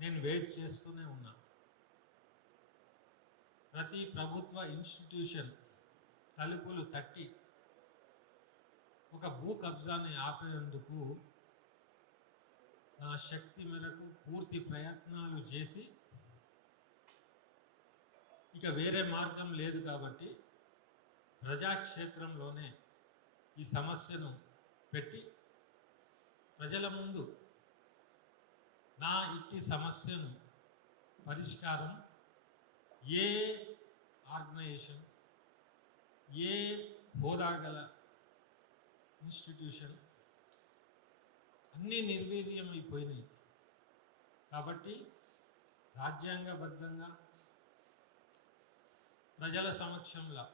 నేను వెయిట్ చేస్తూనే ఉన్నా. ప్రతి ప్రభుత్వ ఇన్స్టిట్యూషన్ తలుపులు తట్టి ఒక భూ కబ్జాని ఆపేందుకు నా శక్తి మేరకు పూర్తి ప్రయత్నాలు చేసి ఇక వేరే మార్గం లేదు కాబట్టి ప్రజాక్షేత్రంలోనే ఈ సమస్యను పెట్టి ప్రజల ముందు నా ఇట్టి సమస్యను పరిష్కారం ఏ ఆర్గనైజేషన్, ఏ హోదా గల ఇన్స్టిట్యూషన్ అన్నీ నిర్వీర్యమైపోయినాయి కాబట్టి రాజ్యాంగబద్ధంగా ప్రజల సమక్షంలో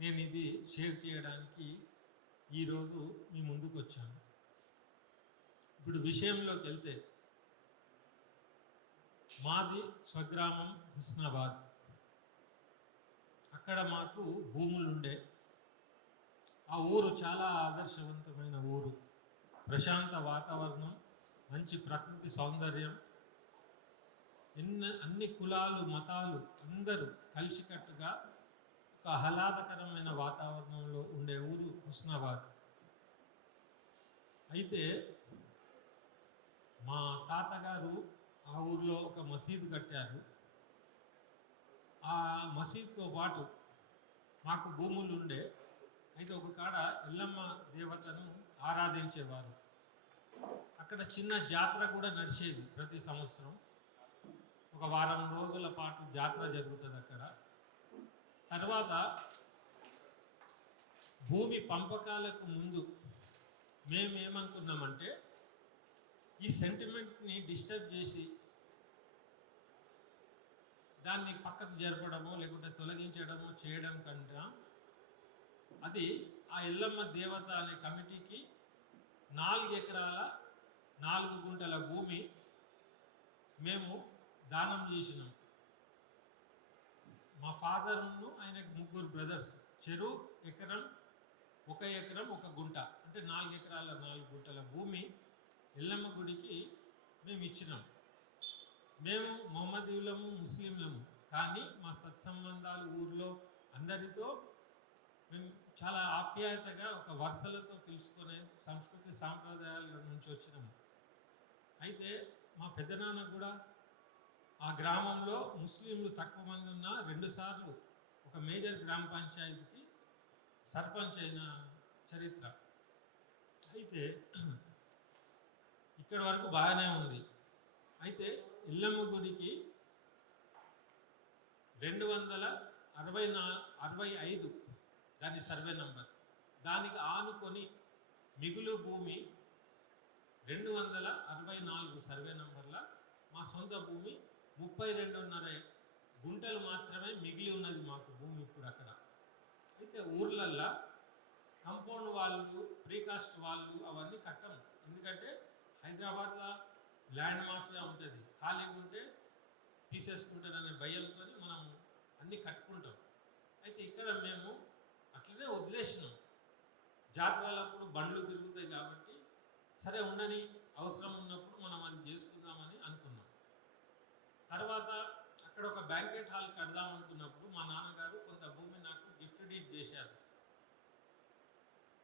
నేను ఇది షేర్ చేయడానికి ఈరోజు మీ ముందుకు వచ్చాను. ఇప్పుడు విషయంలోకి వెళ్తే మాది స్వగ్రామం హుస్నాబాద్. అక్కడ మాకు భూములు ఉండే. ఆ ఊరు చాలా ఆదర్శవంతమైన ఊరు. ప్రశాంత వాతావరణం, మంచి ప్రకృతి సౌందర్యం, అన్ని కులాలు మతాలు అందరూ కలిసికట్టుగా ఒక ఆహ్లాదకరమైన వాతావరణంలో ఉండే ఊరు హుస్నాబాద్. అయితే మా తాతగారు ఆ ఊర్లో ఒక మసీదు కట్టారు. ఆ మసీదుతో పాటు మాకు భూములు ఉండే. అయితే ఒక కాడ ఎల్లమ్మ దేవతను ఆరాధించేవారు. అక్కడ చిన్న జాతర కూడా నడిచేది ప్రతి సంవత్సరం. ఒక వారం రోజుల పాటు జాతర జరుగుతుంది అక్కడ. తర్వాత భూమి పంపకాలకు ముందు మేమేమనుకున్నామంటే ఈ సెంటిమెంట్ని డిస్టర్బ్ చేసి దాన్ని పక్కకు జరపడమో లేకుంటే తొలగించడమో చేయడం కంటే అది ఆ ఎల్లమ్మ దేవత అనే కమిటీకి 4 ఎకరాల 4 గుంటల భూమి మేము దానం చేసినాం. మా ఫాదర్ను ఆయనకు 3 బ్రదర్స్, చెరు ఎకరం 1 ఎకరం 1 గుంట, అంటే 4 ఎకరాల 4 గుంటల భూమి ఎల్లమ్మ గుడికి మేము ఇచ్చినాం. మేము మొహమ్మదీయులము, ముస్లింలము, కానీ మా సత్సంబంధాలు ఊర్లో అందరితో మేము చాలా ఆప్యాయతగా ఒక వరుసలతో పిలుచుకునే సంస్కృతి సాంప్రదాయాల నుంచి వచ్చినాము. అయితే మా పెద్దనాన్న కూడా ఆ గ్రామంలో ముస్లింలు తక్కువ మంది ఉన్న 2 సార్లు ఒక మేజర్ గ్రామ పంచాయతీకి సర్పంచ్ అయిన చరిత్ర. అయితే ఇక్కడి వరకు బాగానే ఉంది. అయితే ఎల్లమ్మ గుడికి 265 దాని సర్వే నంబర్. దానికి ఆనుకొని మిగులు భూమి 264 సర్వే నంబర్ల మా సొంత భూమి 32.5 గుంటలు మాత్రమే మిగిలి ఉన్నది మాకు భూమి ఇప్పుడు అక్కడ. అయితే ఊర్లల్లో కంపౌండ్ వాళ్ళు, ప్రీకాస్ట్ వాళ్ళు అవన్నీ కట్టం. ఎందుకంటే హైదరాబాద్లో ల్యాండ్ మాఫియా ఉంటుంది. ఖాళీగా ఉంటే తీసేసుకుంటారనే భయంతో మనం అన్నీ కట్టుకుంటాం. అయితే ఇక్కడ మేము అట్లనే వదిలేసినాం. జాతరలప్పుడు బండ్లు తిరుగుతాయి కాబట్టి సరే ఉండని, అవసరం ఉన్నప్పుడు మనం అది చేసుకుందామని అనుకున్నాం. తర్వాత అక్కడ ఒక బ్యాంకెట్ హాల్ కడదామనుకున్నప్పుడు మా నాన్నగారు కొంత భూమి నాకు గిఫ్ట్ డీడ్ చేశారు.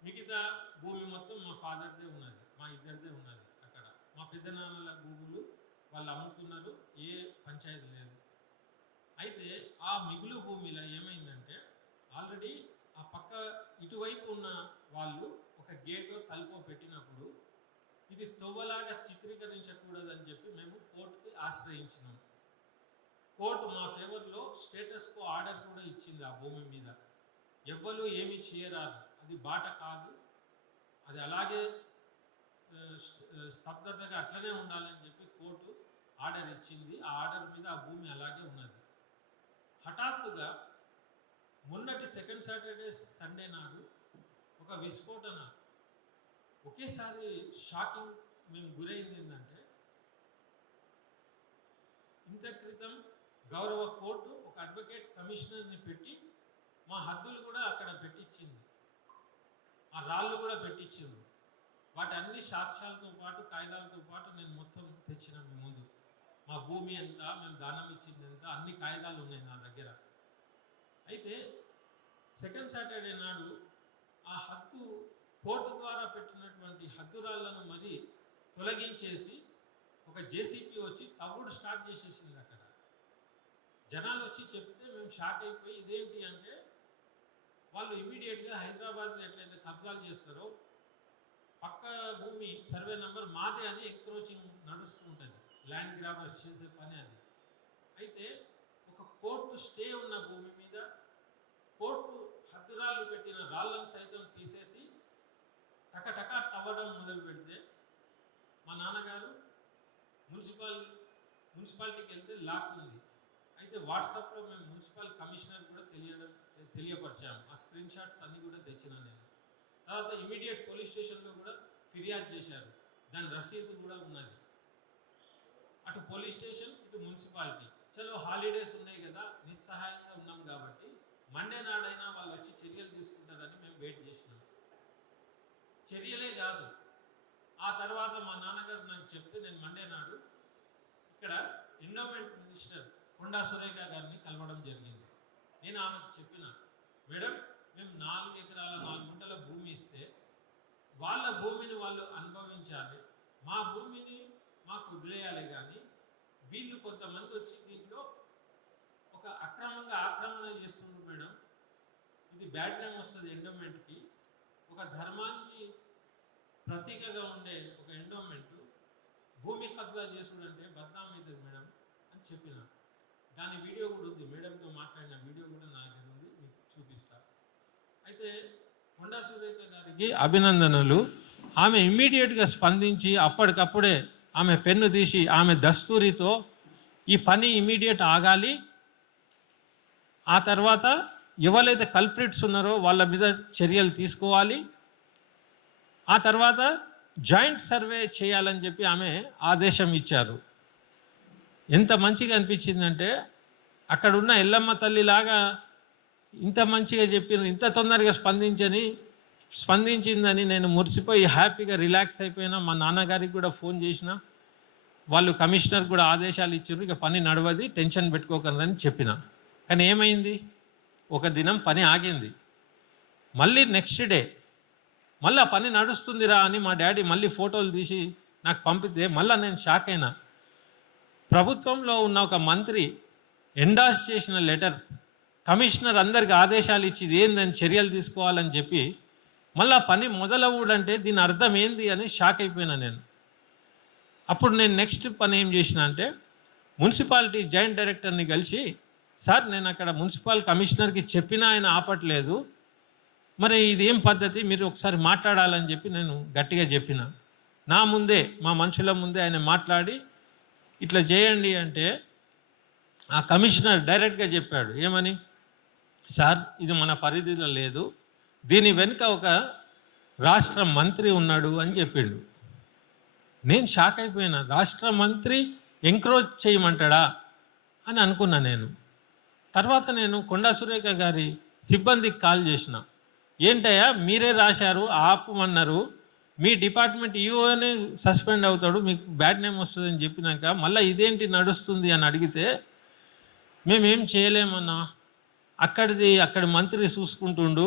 మిగతా భూమి మొత్తం మా ఫాదర్దే ఉన్నది, మా ఇద్దరిదే ఉన్నది. అక్కడ మా పెద్దనాన్నల భూములు వాళ్ళు అమ్ముకున్నారు, ఏ పంచాయతీ లేదు. అయితే ఆ మిగులు భూమిలో ఏమైందంటే ఆల్రెడీ ఆ పక్క ఇటువైపు ఉన్న వాళ్ళు ఒక గేటో తలుపో పెట్టినప్పుడు ఇది తొవ్వలాగా చిత్రీకరించకూడదని చెప్పి మేము కోర్టుకి ఆశ్రయించినాం. కోర్టు మా ఫేవర్లో స్టేటస్ కో ఆర్డర్ కూడా ఇచ్చింది. ఆ భూమి మీద ఎవ్వరు ఏమీ చేయరాదు, అది బాట కాదు, అది అలాగే స్తబ్దతగా అట్లనే ఉండాలని చెప్పి కోర్టు ఆర్డర్ ఇచ్చింది. ఆ ఆర్డర్ మీద ఆ భూమి అలాగే ఉన్నది. హఠాత్తుగా మొన్నటి సెకండ్ సాటర్డే సండే నాడు ఒక విస్ఫోటన, ఒకేసారి షాకింగ్ మేము గురైంది. ఏంటంటే ఇంత క్రితం గౌరవ కోర్టు ఒక అడ్వకేట్ కమిషనర్ని పెట్టి మా హద్దులు కూడా అక్కడ పెట్టించింది, ఆ రాళ్ళు కూడా పెట్టించింది. వాటి అన్ని సాక్ష్యాలతో పాటు కాగితాలతో పాటు నేను మొత్తం తెచ్చిన మీ ముందు. మా మా భూమి ఎంత, మేము దానం ఇచ్చింది ఎంత, అన్ని కాగితాలు ఉన్నాయి నా దగ్గర. అయితే సెకండ్ సాటర్డే నాడు ఆ హద్దు కోర్టు ద్వారా పెట్టినటువంటి హద్దురాళ్లను మరి తొలగించేసి ఒక జేసీపీ వచ్చి తవ్వుడు స్టార్ట్ చేసేసింది అక్కడ. జనాలు వచ్చి చెప్తే మేము షాక్ అయిపోయి ఇదేంటి అంటే, వాళ్ళు ఇమీడియట్గా హైదరాబాద్ని ఎట్లయితే కబ్జాలు చేస్తారో పక్క భూమి సర్వే నెంబర్ మాదే అని ఎంక్రోచింగ్ నడుస్తూ ఉంటుంది, ల్యాండ్ గ్రాబర్స్ చేసే పని అది. అయితే ఒక కోర్టు స్టే ఉన్న భూమి మీద కోర్టు హద్దురాళ్ళు పెట్టిన రాళ్ళను సైతం తీసేసి టకటకా తవ్వడం మొదలు పెడితే మా నాన్నగారు మున్సిపాలిటీకి వెళ్తే లాక్ ఉంది. అయితే వాట్సాప్లో మేము మున్సిపల్ కమిషనర్ కూడా తెలియపరిచాము. ఆ స్క్రీన్ షాట్స్ అన్నీ కూడా తెచ్చిన నేను. తర్వాత ఇమీడియట్ పోలీస్ స్టేషన్లో కూడా ఫిర్యాదు చేశారు, దాని రసీదు కూడా ఉన్నది. అటు పోలీస్ స్టేషన్ ఇటు మున్సిపాలిటీ. చలో హాలిడేస్ ఉన్నాయి కదా, నిస్సహాయంగా ఉన్నాం కాబట్టి మండే నాడైనా వాళ్ళు వచ్చి చర్యలు తీసుకుంటారని మేము వెయిట్ చేసినాం. చర్యలే కాదు, ఆ తర్వాత మా నాన్నగారు నాకు చెప్తే నేను మండే నాడు ఇక్కడ ఎండోమెంట్ మినిస్టర్ కొండా సురేఖ గారిని కలవడం జరిగింది. నేను ఆమెకు చెప్పిన, మేడం మేము 4 ఎకరాల 4 గుంటల భూమి ఇస్తే వాళ్ళ భూమిని వాళ్ళు అనుభవించాలి, మా భూమిని మాకు వదిలేయాలి, కానీ వీళ్ళు కొంతమంది వచ్చి దీంట్లో ఒక అక్రమంగా ఆక్రమణ చేస్తున్నారు మేడం. ఇది బ్యాడ్ నేమ్ వస్తుంది ఎండోమెంట్కి. ఒక ధర్మానికి ప్రతీకగా ఉండే ఒక ఎండోమెంట్ భూమి కబ్జా చేసుడంటే బద్నాం అవుతుంది మేడం అని చెప్పిన. దాని వీడియో కూడా ఉంది, మేడంతో మాట్లాడిన వీడియో కూడా నా దగ్గర ఉంది, మీకు చూపిస్తా. అయితే కొండా సురేఖ గారికి అభినందనలు. ఆమె ఇమ్మీడియట్గా స్పందించి అప్పటికప్పుడే ఆమె పెన్ను తీసి ఆమె దస్తూరితో ఈ పని ఇమ్మీడియట్ ఆగాలి, ఆ తర్వాత ఎవరైతే కల్ప్రిట్స్ ఉన్నారో వాళ్ళ మీద చర్యలు తీసుకోవాలి, ఆ తర్వాత జాయింట్ సర్వే చేయాలని చెప్పి ఆమె ఆదేశం ఇచ్చారు. ఎంత మంచిగా అనిపించిందంటే, అక్కడ ఉన్న ఎల్లమ్మ తల్లిలాగా ఇంత మంచిగా చెప్పిన, ఇంత తొందరగా స్పందించిందని నేను మురిసిపోయి హ్యాపీగా రిలాక్స్ అయిపోయినా. మా నాన్నగారికి కూడా ఫోన్ చేసిన, వాళ్ళు కమిషనర్ కూడా ఆదేశాలు ఇచ్చారు, ఇక పని నడవది, టెన్షన్ పెట్టుకోకని చెప్పిన. కానీ ఏమైంది, ఒక దినం పని ఆగింది. మళ్ళీ నెక్స్ట్ డే మళ్ళీ పని నడుస్తుందిరా అని మా డాడీ మళ్ళీ ఫోటోలు తీసి నాకు పంపితే మళ్ళీ నేను షాక్ అయినా. ప్రభుత్వంలో ఉన్న ఒక మంత్రి ఎండాస్ చేసిన లెటర్ కమిషనర్ అందరికి ఆదేశాలు ఇచ్చి ఇది ఏందని చర్యలు తీసుకోవాలని చెప్పి మళ్ళీ పని మొదలవుడంటే దీని అర్థం ఏంది అని షాక్ అయిపోయినా నేను. అప్పుడు నేను నెక్స్ట్ పని ఏం చేసిన అంటే, మున్సిపాలిటీ జాయింట్ డైరెక్టర్ని కలిసి, సార్ నేను అక్కడ మున్సిపల్ కమిషనర్కి చెప్పినా ఆయన ఆపట్లేదు, మరి ఇది ఏం పద్ధతి, మీరు ఒకసారి మాట్లాడాలని చెప్పి నేను గట్టిగా చెప్పిన. నా ముందే, మా మనుషుల ముందే ఆయన మాట్లాడి ఇట్లా చేయండి అంటే ఆ కమిషనర్ డైరెక్ట్గా చెప్పాడు, ఏమని, సార్ ఇది మన పరిధిలో లేదు, దీని వెనుక ఒక రాష్ట్ర మంత్రి ఉన్నాడు అని చెప్పిండు. నేను షాక్ అయిపోయినా, రాష్ట్ర మంత్రి ఎంక్రోచ్ చేయమంటాడా అని అనుకున్నా నేను. తర్వాత నేను కొండా సురేఖ గారి సిబ్బందికి కాల్ చేసిన, ఏంటయ్యా మీరే రాశారు ఆపమన్నారు, మీ డిపార్ట్మెంట్ ఈఓనే సస్పెండ్ అవుతాడు, మీకు బ్యాడ్ నేమ్ వస్తుందని చెప్పినాక మళ్ళీ ఇదేంటి నడుస్తుంది అని అడిగితే, మేమేం చేయలేమన్నా, అక్కడి మంత్రి చూసుకుంటుండు,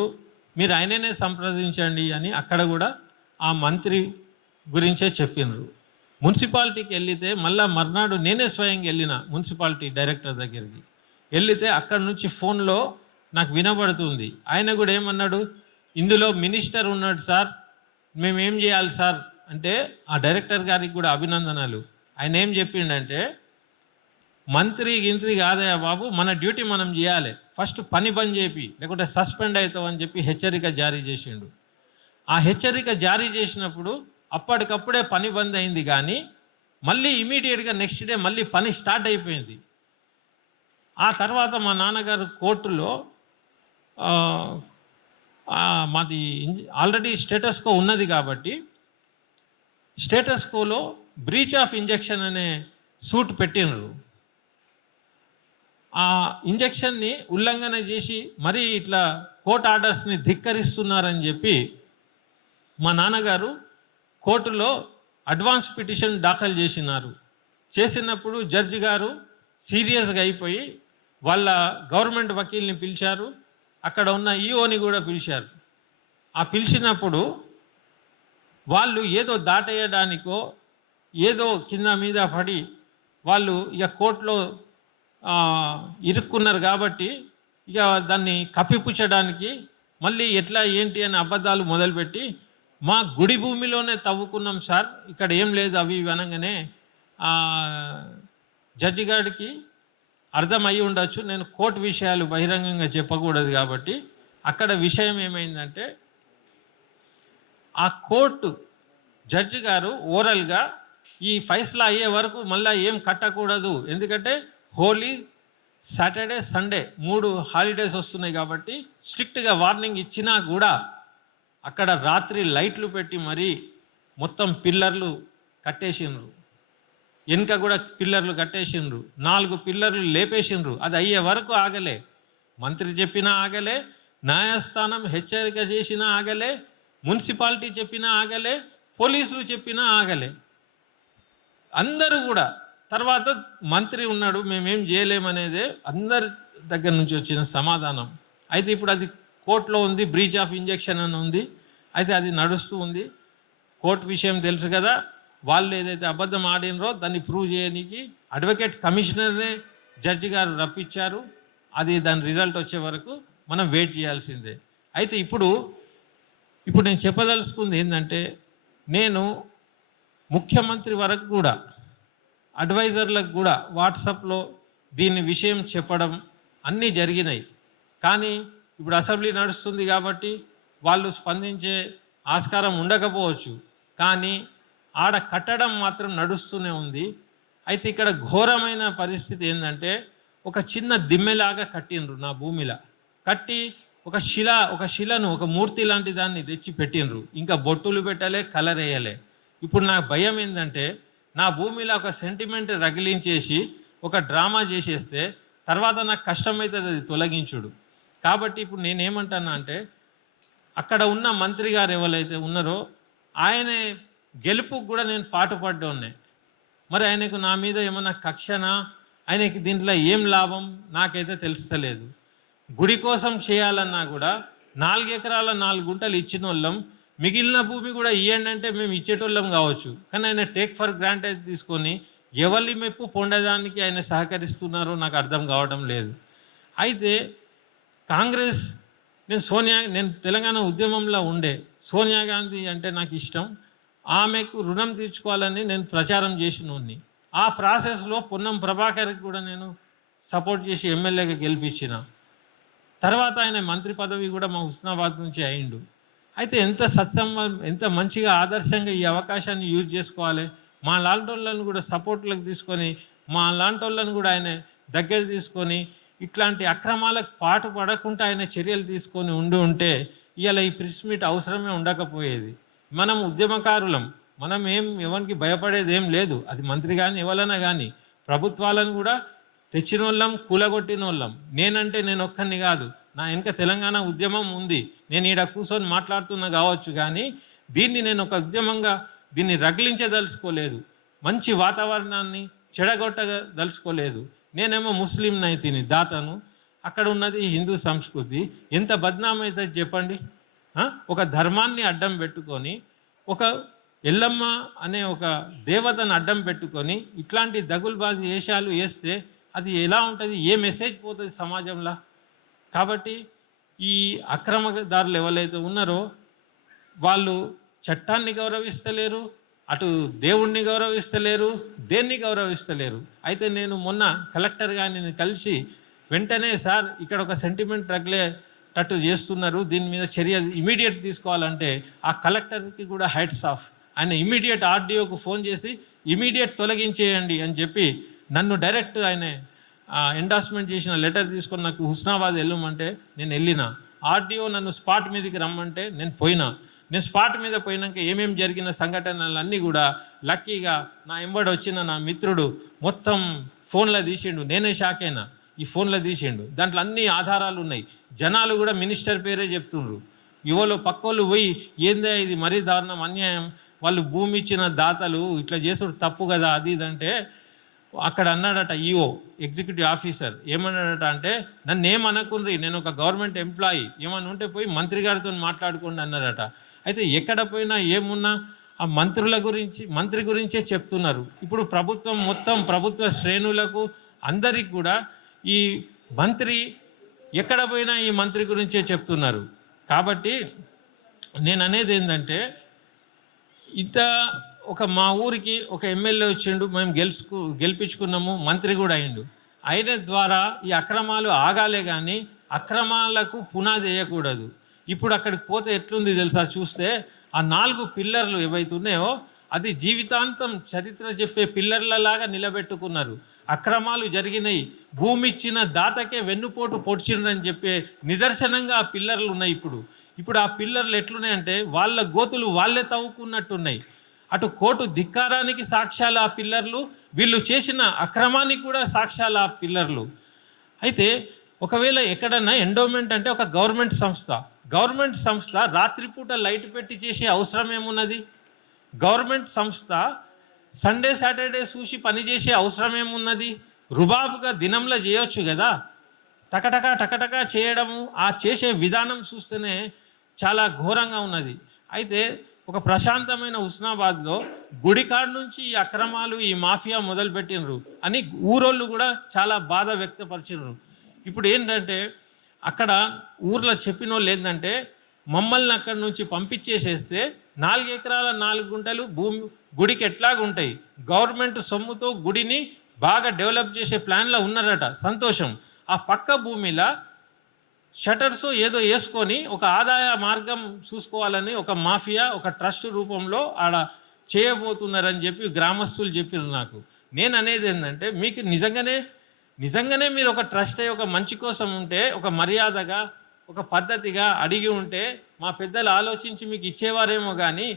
మీరు ఆయననే సంప్రదించండి అని అక్కడ కూడా ఆ మంత్రి గురించే చెప్పినారు. మున్సిపాలిటీకి వెళ్తే మళ్ళీ మర్నాడు నేనే స్వయంగా వెళ్ళిన మున్సిపాలిటీ డైరెక్టర్ దగ్గరికి. వెళ్తే అక్కడ నుంచి ఫోన్లో నాకు వినబడుతుంది. ఆయన కూడా ఏమన్నాడు, ఇందులో మినిస్టర్ ఉన్నాడు సార్, మేమేం చేయాలి సార్ అంటే, ఆ డైరెక్టర్ గారికి కూడా అభినందనలు. ఆయన ఏం చెప్పిండంటే, మంత్రి గింత్రి కాదయ్యా బాబు, మన డ్యూటీ మనం చేయాలి, ఫస్ట్ పని బంద్ చేపి లేకుంటే సస్పెండ్ అవుతావు అని చెప్పి హెచ్చరిక జారీ చేసిండు. ఆ హెచ్చరిక జారీ చేసినప్పుడు అప్పటికప్పుడే పని బంద్ అయింది, కానీ మళ్ళీ ఇమీడియట్గా నెక్స్ట్ డే మళ్ళీ పని స్టార్ట్ అయిపోయింది. ఆ తర్వాత మా నాన్నగారు కోర్టులో మాది ఆల్రెడీ స్టేటస్ కో ఉన్నది కాబట్టి స్టేటస్ కోలో బ్రీచ్ ఆఫ్ ఇంజెక్షన్ అనే సూట్ పెట్టినరు. ఆ ఇంజెక్షన్ని ఉల్లంఘన చేసి మరీ ఇట్లా కోర్ట్ ఆర్డర్స్ని ధిక్కరిస్తున్నారని చెప్పి మా నాన్నగారు కోర్టులో అడ్వాన్స్ పిటిషన్ దాఖలు చేసినారు. చేసినప్పుడు జడ్జి గారు సీరియస్గా అయిపోయి వాళ్ళ గవర్నమెంట్ వకీల్ని పిలిచారు, అక్కడ ఉన్న ఈఓని కూడా పిలిచారు. ఆ పిలిచినప్పుడు వాళ్ళు ఏదో దాటేయడానికో ఏదో కింద మీద పడి వాళ్ళు ఇక కోర్టులో ఇరుక్కున్నారు కాబట్టి ఇక దాన్ని కప్పిపుచ్చడానికి మళ్ళీ ఎట్లా ఏంటి అని అబద్ధాలు మొదలుపెట్టి మా గుడి భూమిలోనే తవ్వుకున్నాం సార్, ఇక్కడ ఏం లేదు అవి ఇవి అనగానే జడ్జి గారికి అర్థమయ్యి ఉండొచ్చు, నేను కోర్టు విషయాలు బహిరంగంగా చెప్పకూడదు కాబట్టి. అక్కడ విషయం ఏమైందంటే ఆ కోర్టు జడ్జి గారు ఓరల్గా ఈ ఫైసలా అయ్యే వరకు మళ్ళీ ఏం కట్టకూడదు, ఎందుకంటే హోలీ, సాటర్డే, సండే 3 హాలిడేస్ వస్తున్నాయి కాబట్టి స్ట్రిక్ట్గా వార్నింగ్ ఇచ్చినా కూడా అక్కడ రాత్రి లైట్లు పెట్టి మరీ మొత్తం పిల్లర్లు కట్టేసిండ్రు, వెనుక కూడా పిల్లర్లు కట్టేసిండ్రు, 4 పిల్లర్లు లేపేసిండ్రు. అది అయ్యే వరకు ఆగలే, మంత్రి చెప్పినా ఆగలే, న్యాయస్థానం హెచ్చరిక చేసినా ఆగలే, మున్సిపాలిటీ చెప్పినా ఆగలే, పోలీసులు చెప్పినా ఆగలే. అందరూ కూడా తర్వాత మంత్రి ఉన్నాడు, మేమేం చేయలేమనేదే అందరి దగ్గర నుంచి వచ్చిన సమాధానం. అయితే ఇప్పుడు అది కోర్టులో ఉంది, బ్రీచ్ ఆఫ్ ఇంజెక్షన్ అని ఉంది, అయితే అది నడుస్తూ ఉంది. కోర్టు విషయం తెలుసు కదా, వాళ్ళు ఏదైతే అబద్ధం ఆడినరో దాన్ని ప్రూవ్ చేయడానికి అడ్వకేట్ కమిషనర్నే జడ్జి గారు రప్పించారు. అది దాని రిజల్ట్ వచ్చే వరకు మనం వెయిట్ చేయాల్సిందే. అయితే ఇప్పుడు నేను చెప్పదలుచుకుంది ఏంటంటే, నేను ముఖ్యమంత్రి వరకు కూడా అడ్వైజర్లకు కూడా వాట్సాప్లో దీని విషయం చెప్పడం అన్నీ జరిగినాయి. కానీ ఇప్పుడు అసెంబ్లీ నడుస్తుంది కాబట్టి వాళ్ళు స్పందించే ఆస్కారం ఉండకపోవచ్చు, కానీ ఆడ కట్టడం మాత్రం నడుస్తూనే ఉంది. అయితే ఇక్కడ ఘోరమైన పరిస్థితి ఏంటంటే, ఒక చిన్న దిమ్మెలాగా కట్టిండ్రు నా భూమిలో, కట్టి ఒక శిలను ఒక మూర్తి లాంటి దాన్ని తెచ్చి పెట్టిండ్రు, ఇంకా బొట్టులు పెట్టలే, కలర్ వేయలే. ఇప్పుడు నాకు భయం ఏంటంటే, నా భూమిలో ఒక సెంటిమెంట్ రగిలించేసి ఒక డ్రామా చేసేస్తే తర్వాత నాకు కష్టమవుతుంది అది తొలగించుడు. కాబట్టి ఇప్పుడు నేనేమంటానా అంటే, అక్కడ ఉన్న మంత్రి గారు ఎవరైతే ఉన్నారో ఆయన గెలుపుకు కూడా నేను పాటుపడ్డానే. మరి ఆయనకు నా మీద ఏమన్నా కక్షనా, ఆయనకి దీంట్లో ఏం లాభం నాకైతే తెలుస్తలేదు. గుడి కోసం చేయాలన్నా కూడా 4 ఎకరాల 4 గుంటలు ఇచ్చిన వాళ్ళం, మిగిలిన భూమి కూడా ఇవ్వండి అంటే మేము ఇచ్చేటోళ్ళం కావచ్చు, కానీ ఆయన టేక్ ఫర్ గ్రాంటెడ్ తీసుకొని ఎవరి మెప్పు పొందడానికి ఆయన సహకరిస్తున్నారో నాకు అర్థం కావడం లేదు. అయితే కాంగ్రెస్, నేను తెలంగాణ ఉద్యమంలో ఉండే, సోనియా గాంధీ అంటే నాకు ఇష్టం, ఆమెకు రుణం తీర్చుకోవాలని నేను ప్రచారం చేసినోడిని. ఆ ప్రాసెస్లో పొన్నం ప్రభాకర్కి కూడా నేను సపోర్ట్ చేసి ఎమ్మెల్యేగా గెలిపించిన. తర్వాత ఆయన మంత్రి పదవి కూడా మా హుస్నాబాద్ నుంచి అయిండు. అయితే ఎంత మంచిగా ఆదర్శంగా ఈ అవకాశాన్ని యూజ్ చేసుకోవాలి, మా లాంటి వాళ్ళని కూడా సపోర్ట్లకు తీసుకొని, మా లాంటి వాళ్ళని కూడా ఆయన దగ్గర తీసుకొని ఇట్లాంటి అక్రమాలకు పాటు పడకుండా ఆయన చర్యలు తీసుకొని ఉంటే ఇవాళ ఈ ప్రెస్ మీట్ అవసరమే ఉండకపోయేది. మనం ఉద్యమకారులం, మనం ఎవరికి భయపడేది ఏం లేదు. అది మంత్రి కానీ ఎవరైనా కానీ, ప్రభుత్వాలను కూడా తెచ్చిన వాళ్ళం, కూలగొట్టిన వాళ్ళం. నేనంటే నేను ఒక్కరిని కాదు, నా వెనక తెలంగాణ ఉద్యమం ఉంది. నేను ఈడ కూర్చొని మాట్లాడుతున్నా కావచ్చు, కానీ నేను ఒక ఉద్యమంగా దీన్ని రగిలించదలుచుకోలేదు, మంచి వాతావరణాన్ని చెడగొట్టదలుచుకోలేదు. నేనేమో ముస్లింని తిని దాతను, అక్కడ ఉన్నది హిందూ సంస్కృతి, ఎంత బద్నామైతుంది చెప్పండి. ఒక ధర్మాన్ని అడ్డం పెట్టుకొని, ఒక ఎల్లమ్మ అనే ఒక దేవతను అడ్డం పెట్టుకొని ఇట్లాంటి దగులుబాజీ వేషాలు వేస్తే అది ఎలా ఉంటుంది, ఏ మెసేజ్ పోతుంది సమాజంలో? కాబట్టి ఈ అక్రమదారులు ఎవరైతే ఉన్నారో వాళ్ళు చట్టాన్ని గౌరవిస్తలేరు, అటు దేవుణ్ణి గౌరవిస్తలేరు, దేన్ని గౌరవిస్తలేరు. అయితే నేను మొన్న కలెక్టర్ గారిని కలిసి వెంటనే, సార్ ఇక్కడ ఒక సెంటిమెంట్ రగిలేటట్టు చేస్తున్నారు, దీని మీద చర్య ఇమీడియట్ తీసుకోవాలంటే ఆ కలెక్టర్కి కూడా హ్యాట్స్ ఆఫ్. ఆయన ఇమీడియట్ ఆర్డీఓకు ఫోన్ చేసి ఇమీడియట్ తొలగించేయండి అని చెప్పి నన్ను డైరెక్ట్ ఆయన ఎండార్స్మెంట్ చేసిన లెటర్ తీసుకొని నాకు హుస్నాబాద్ వెళ్ళమంటే నేను వెళ్ళిన. ఆర్డీఓ నన్ను స్పాట్ మీదకి రమ్మంటే నేను పోయినా. నేను స్పాట్ మీద పోయినాక ఏమేమి జరిగిన సంఘటనలన్నీ కూడా లక్కీగా నా ఎంబడి వచ్చిన నా మిత్రుడు మొత్తం ఫోన్లో తీసిండు. నేనే షాక్ అయినా, ఈ ఫోన్లో తీసిండు, దాంట్లో అన్ని ఆధారాలు ఉన్నాయి. జనాలు కూడా మినిస్టర్ పేరే చెప్తుండ్రు. ఇవాళ పక్కోళ్ళు పోయి ఏందే ఇది మరీ దారుణం, అన్యాయం, వాళ్ళు భూమి ఇచ్చిన దాతలు ఇట్లా చేసుడు తప్పు కదా అది ఇదంటే అక్కడ అన్నాడట ఈఓ ఎగ్జిక్యూటివ్ ఆఫీసర్ ఏమన్నాడట అంటే, నన్ను ఏమనకుండ్రి, నేను ఒక గవర్నమెంట్ ఎంప్లాయీ, ఏమన్నా ఉంటే పోయి మంత్రి గారితో మాట్లాడుకోండి అన్నారట. అయితే ఎక్కడ పోయినా ఏమున్నా ఆ మంత్రి గురించే చెప్తున్నారు. ఇప్పుడు ప్రభుత్వం మొత్తం ప్రభుత్వ శ్రేణులకు అందరికి కూడా ఈ మంత్రి ఎక్కడ పోయినా ఈ మంత్రి గురించే చెప్తున్నారు. కాబట్టి నేను అనేది ఏంటంటే, ఇంత ఒక మా ఊరికి ఒక ఎమ్మెల్యే వచ్చిండు, మేము గెలిపించుకున్నాము, మంత్రి కూడా అయిండు. అయిన ద్వారా ఈ అక్రమాలు ఆగాలే కానీ అక్రమాలకు పునాది వేయకూడదు. ఇప్పుడు అక్కడికి పోతే ఎట్లుంది తెలుసా, చూస్తే ఆ 4 పిల్లర్లు ఏవైతే ఉన్నాయో అది జీవితాంతం చరిత్ర చెప్పే పిల్లర్లలాగా నిలబెట్టుకున్నారు. అక్రమాలు జరిగినాయి, భూమి ఇచ్చిన దాతకే వెన్నుపోటు పొడిచిండ్రని చెప్పే నిదర్శనంగా ఆ పిల్లర్లు ఉన్నాయి. ఇప్పుడు ఆ పిల్లర్లు ఎట్లున్నాయంటే వాళ్ళ గోతులు వాళ్ళే తవ్వుకున్నట్టున్నాయి. అటు కోర్టు ధిక్కారానికి సాక్ష్యాలు ఆ పిల్లర్లు, వీళ్ళు చేసిన అక్రమానికి కూడా సాక్ష్యాలు ఆ పిల్లర్లు. అయితే ఒకవేళ ఎక్కడన్నా ఎండోమెంట్ అంటే ఒక గవర్నమెంట్ సంస్థ రాత్రిపూట లైట్ పెట్టి చేసే అవసరం ఏమున్నది? గవర్నమెంట్ సంస్థ సండే సాటర్డే చూసి పనిచేసే అవసరం ఏమున్నది? రుబాబుగా దినంలో చేయొచ్చు కదా. టకటకా చేయడము, ఆ చేసే విధానం చూస్తేనే చాలా ఘోరంగా ఉన్నది. అయితే ఒక ప్రశాంతమైన హుస్నాబాద్లో గుడికాడ నుంచి ఈ అక్రమాలు, ఈ మాఫియా మొదలుపెట్టినరు అని ఊరోళ్ళు కూడా చాలా బాధ వ్యక్తపరిచినారు. ఇప్పుడు ఏంటంటే అక్కడ ఊర్లో చెప్పిన వాళ్ళు ఏంటంటే, మమ్మల్ని అక్కడి నుంచి పంపించేసేస్తే 4 ఎకరాల 4 గుంటలు భూమి గుడికి ఎట్లాగుంటాయి, గవర్నమెంట్ సొమ్ముతో గుడిని బాగా డెవలప్ చేసే ప్లాన్లో ఉన్నారట, సంతోషం. ఆ పక్క భూమిలో షటర్స్ ఏదో వేసుకొని ఒక ఆదాయ మార్గం చూసుకోవాలని ఒక మాఫియా, ఒక ట్రస్ట్ రూపంలో ఆడ చేయబోతున్నారని చెప్పి గ్రామస్తులు చెప్పారు నాకు. నేను అనేది ఏంటంటే, మీకు నిజంగానే మీరు ఒక ట్రస్ట్ అయ్యి ఒక మంచి కోసం ఉంటే, ఒక మర్యాదగా ఒక పద్ధతిగా అడిగి ఉంటే మా పెద్దలు ఆలోచించి మీకు ఇచ్చేవారేమో. కానీ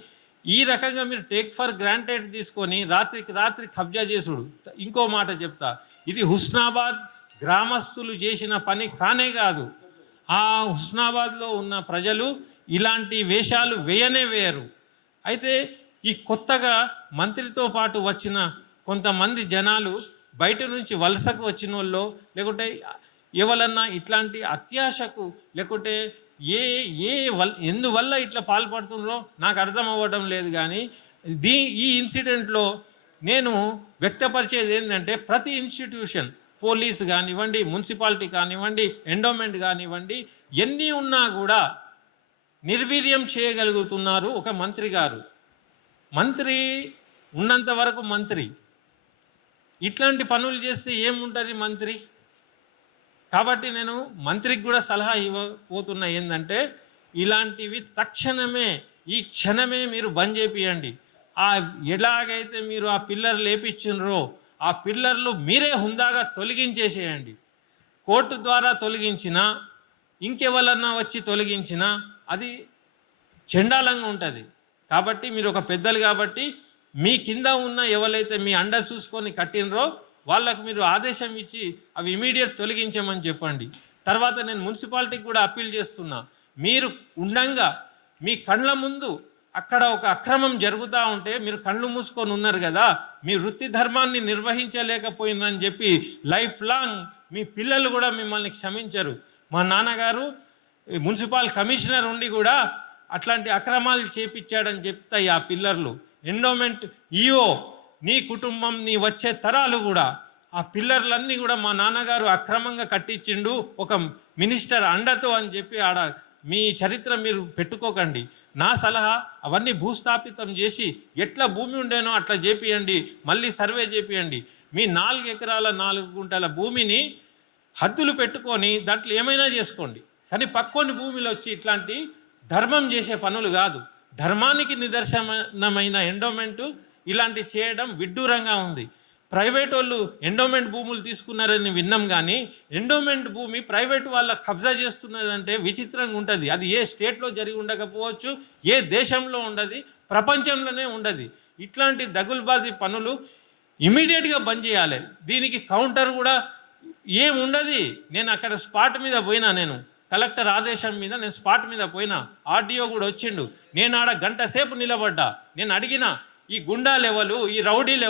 ఈ రకంగా మీరు టేక్ ఫర్ గ్రాంటెడ్ తీసుకొని రాత్రికి రాత్రి కబ్జా చేసుడు. ఇంకో మాట చెప్తా, ఇది హుస్నాబాద్ గ్రామస్తులు చేసిన పని కానే కాదు. ఆ హుస్నాబాద్లో ఉన్న ప్రజలు ఇలాంటి వేషాలు వేయరు. అయితే ఈ కొత్తగా మంత్రితో పాటు వచ్చిన కొంతమంది జనాలు బయట నుంచి వలసకు వచ్చిన వాళ్ళు, లేకుంటే ఎవరన్నా ఇట్లాంటి అత్యాశకు, లేకుంటే ఎందువల్ల ఇట్లా పాల్పడుతున్నారో నాకు అర్థం అవ్వడం లేదు. కానీ ఈ ఇన్సిడెంట్లో నేను వ్యక్తపరిచేది ఏంటంటే, ప్రతి ఇన్స్టిట్యూషన్, పోలీసు కానివ్వండి, మున్సిపాలిటీ కానివ్వండి, ఎండోమెంట్ కానివ్వండి, ఎన్ని ఉన్నా కూడా నిర్వీర్యం చేయగలుగుతున్నారు ఒక మంత్రి గారు. మంత్రి ఉన్నంత వరకు మంత్రి ఇట్లాంటి పనులు చేస్తే ఏముంటుంది మంత్రి? కాబట్టి నేను మంత్రికి కూడా సలహా ఇవ్వబోతున్నా ఏంటంటే, ఇలాంటివి తక్షణమే ఈ క్షణమే మీరు బంద్ చేపియండి. ఎలాగైతే మీరు ఆ పిల్లర్ లేపించినరో ఆ పిల్లర్లు మీరే హుందాగా తొలగించేసేయండి. కోర్టు ద్వారా తొలగించినా, ఇంకెవరన్నా వచ్చి తొలగించినా అది చండాలంగా ఉంటుంది. కాబట్టి మీరు ఒక పెద్దలు కాబట్టి మీ కింద ఉన్న ఎవరైతే మీ అండ చూసుకొని కట్టినరో వాళ్ళకు మీరు ఆదేశం ఇచ్చి అవి ఇమీడియట్ తొలగించమని చెప్పండి. తర్వాత నేను మున్సిపాలిటీకి కూడా అప్పీల్ చేస్తున్నా, మీరు ఉండంగా మీ కళ్ళ ముందు అక్కడ ఒక అక్రమం జరుగుతూ ఉంటే మీరు కళ్ళు మూసుకొని ఉన్నారు కదా, మీ వృత్తి ధర్మాన్ని నిర్వహించలేకపోయిందని చెప్పి లైఫ్ లాంగ్ మీ పిల్లలు కూడా మిమ్మల్ని క్షమించరు. మా నాన్నగారు మున్సిపల్ కమిషనర్ ఉండి కూడా అట్లాంటి అక్రమాలు చేపించాడని చెప్తాయి ఆ పిల్లర్లు. ఎండోమెంట్ ఈఓ, నీ కుటుంబం, నీ వచ్చే తరాలు కూడా ఆ పిల్లర్లన్నీ కూడా మా నాన్నగారు అక్రమంగా కట్టించిండు ఒక మినిస్టర్ అండతో అని చెప్పి ఆడ మీ చరిత్ర మీరు పెట్టుకోకండి. నా సలహా, అవన్నీ భూస్థాపితం చేసి ఎట్లా భూమి ఉండేనో అట్లా చేపియండి, మళ్ళీ సర్వే చేపియండి. మీ 4 ఎకరాల 4 గుంటల భూమిని హద్దులు పెట్టుకొని దాంట్లో ఏమైనా చేసుకోండి. కానీ పక్కోని భూమిలో వచ్చి ఇట్లాంటి ధర్మం చేసే పనులు కాదు. ధర్మానికి నిదర్శనమైన ఎండోమెంటు ఇలాంటి చేయడం విడ్డూరంగా ఉంది. ప్రైవేట్ వాళ్ళు ఎండోమెంట్ భూములు తీసుకున్నారని విన్నాం, కానీ ఎండోమెంట్ భూమి ప్రైవేట్ వాళ్ళ కబ్జా చేస్తున్నదంటే విచిత్రంగా ఉంటుంది. అది ఏ స్టేట్లో జరిగి ఉండకపోవచ్చు, ఏ దేశంలో ఉండదు, ప్రపంచంలోనే ఉండదు. ఇట్లాంటి దగుల్బాజీ పనులు ఇమీడియట్గా బంద్ చేయాలి. దీనికి కౌంటర్ కూడా ఏముండదు. నేను అక్కడ స్పాట్ మీద పోయినా, నేను కలెక్టర్ ఆదేశం మీద నేను స్పాట్ మీద పోయినా, ఆర్డీఓ కూడా వచ్చిండు. నేను ఆడ గంట సేపు నిలబడ్డా. నేను అడిగిన ఈ గుండాలు ఎవరు, ఈ రౌడీలు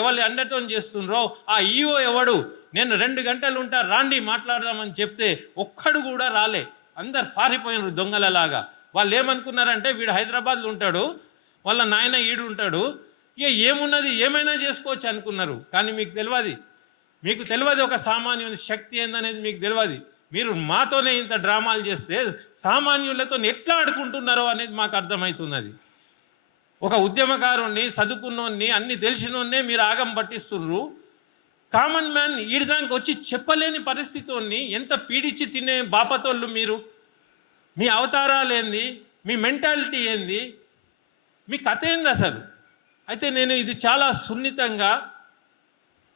ఎవరు అండతో చేస్తుండ్రో ఆ ఈఓ ఎవడు, నేను 2 గంటలు ఉంటా రాండి మాట్లాడదామని చెప్తే ఒక్కడు కూడా రాలే, అందరు పారిపోయినారు దొంగలలాగా. వాళ్ళు ఏమనుకున్నారంటే వీడు హైదరాబాద్లో ఉంటాడు, వాళ్ళ నాయన ఈడు ఉంటాడు, ఇక ఏమున్నది ఏమైనా చేసుకోవచ్చు అనుకున్నారు. కానీ మీకు తెలియదు ఒక సామాన్యుని శక్తి ఏందనేది మీకు తెలియదు. మీరు మాతోనే ఇంత డ్రామాలు చేస్తే సామాన్యులతో ఎట్లా ఆడుకుంటున్నారో అనేది మాకు అర్థమవుతున్నది. ఒక ఉద్యమకారుణ్ణి, చదువుకున్నోన్ని, అన్ని తెలిసినోన్నే మీరు ఆగం పట్టిస్తుర్రు. కామన్ మ్యాన్ ఈడిదానికి వచ్చి చెప్పలేని పరిస్థితుల్ని ఎంత పీడించి తినే బాపతోళ్ళు మీరు. మీ అవతారాలు ఏంది, మీ మెంటాలిటీ ఏంది, మీ కథ ఏంది అసలు? అయితే నేను ఇది చాలా సున్నితంగా,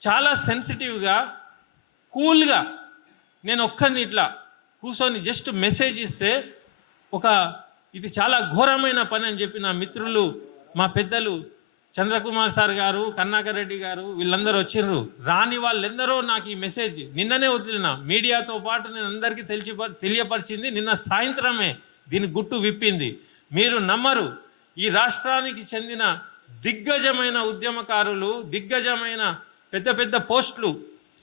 చాలా సెన్సిటివ్గా, కూల్గా నేను ఒక్కరిని ఇట్లా కూర్చొని జస్ట్ మెసేజ్ ఇస్తే ఇది చాలా ఘోరమైన పని అని చెప్పి నా మిత్రులు, మా పెద్దలు చంద్రకుమార్ సార్ గారు, కన్నాకర్ రెడ్డి గారు వీళ్ళందరూ వచ్చిండ్రు. రాని వాళ్ళెందరో నాకు ఈ మెసేజ్ నిన్ననే వదిలిన, మీడియాతో పాటు నేను అందరికీ తెలియపరిచింది నిన్న సాయంత్రమే దీని గుట్టు విప్పింది. మీరు నమ్మరు, ఈ రాష్ట్రానికి చెందిన దిగ్గజమైన ఉద్యమకారులు, దిగ్గజమైన పెద్ద పెద్ద పోస్టులు,